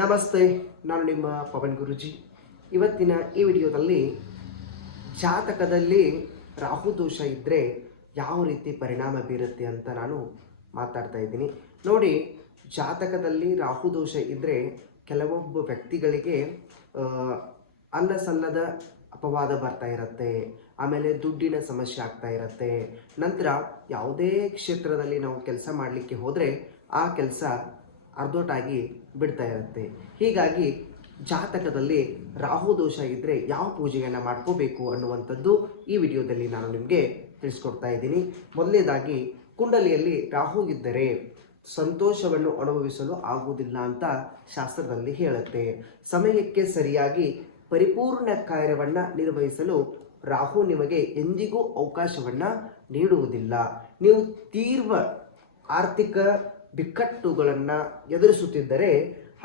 ನಮಸ್ತೆ, ನಾನು ನಿಮ್ಮ ಪವನ್ ಗುರುಜಿ. ಇವತ್ತಿನ ಈ ವಿಡಿಯೋದಲ್ಲಿ ಜಾತಕದಲ್ಲಿ ರಾಹು ದೋಷ ಇದ್ದರೆ ಯಾವ ರೀತಿ ಪರಿಣಾಮ ಬೀರುತ್ತೆ ಅಂತ ನಾನು ಮಾತಾಡ್ತಾ ಇದ್ದೀನಿ. ನೋಡಿ, ಜಾತಕದಲ್ಲಿ ರಾಹು ದೋಷ ಇದ್ದರೆ ಕೆಲವೊಬ್ಬ ವ್ಯಕ್ತಿಗಳಿಗೆ ಅಲ್ಲ ಸಲ್ಲದ ಅಪವಾದ ಬರ್ತಾ ಇರುತ್ತೆ. ಆಮೇಲೆ ದುಡ್ಡಿನ ಸಮಸ್ಯೆ ಆಗ್ತಾ ಇರುತ್ತೆ. ನಂತರ ಯಾವುದೇ ಕ್ಷೇತ್ರದಲ್ಲಿ ನಾವು ಕೆಲಸ ಮಾಡಲಿಕ್ಕೆ ಹೋದರೆ ಆ ಕೆಲಸ ಅರ್ಧೋಟಾಗಿ ಬಿಡ್ತಾ ಇರುತ್ತೆ. ಹೀಗಾಗಿ ಜಾತಕದಲ್ಲಿ ರಾಹು ದೋಷ ಇದ್ದರೆ ಯಾವ ಪೂಜೆಯನ್ನು ಮಾಡ್ಕೋಬೇಕು ಅನ್ನುವಂಥದ್ದು ಈ ವಿಡಿಯೋದಲ್ಲಿ ನಾನು ನಿಮಗೆ ತಿಳಿಸ್ಕೊಡ್ತಾ ಇದ್ದೀನಿ. ಮೊದಲನೇದಾಗಿ, ಕುಂಡಲಿಯಲ್ಲಿ ರಾಹು ಇದ್ದರೆ ಸಂತೋಷವನ್ನು ಅನುಭವಿಸಲು ಆಗುವುದಿಲ್ಲ ಅಂತ ಶಾಸ್ತ್ರದಲ್ಲಿ ಹೇಳುತ್ತೆ. ಸಮಯಕ್ಕೆ ಸರಿಯಾಗಿ ಪರಿಪೂರ್ಣ ಕಾರ್ಯವನ್ನು ನಿರ್ವಹಿಸಲು ರಾಹು ನಿಮಗೆ ಎಂದಿಗೂ ಅವಕಾಶವನ್ನು ನೀಡುವುದಿಲ್ಲ. ನೀವು ತೀವ್ರ ಆರ್ಥಿಕ ಬಿಕ್ಕಟ್ಟುಗಳನ್ನು ಎದುರಿಸುತ್ತಿದ್ದರೆ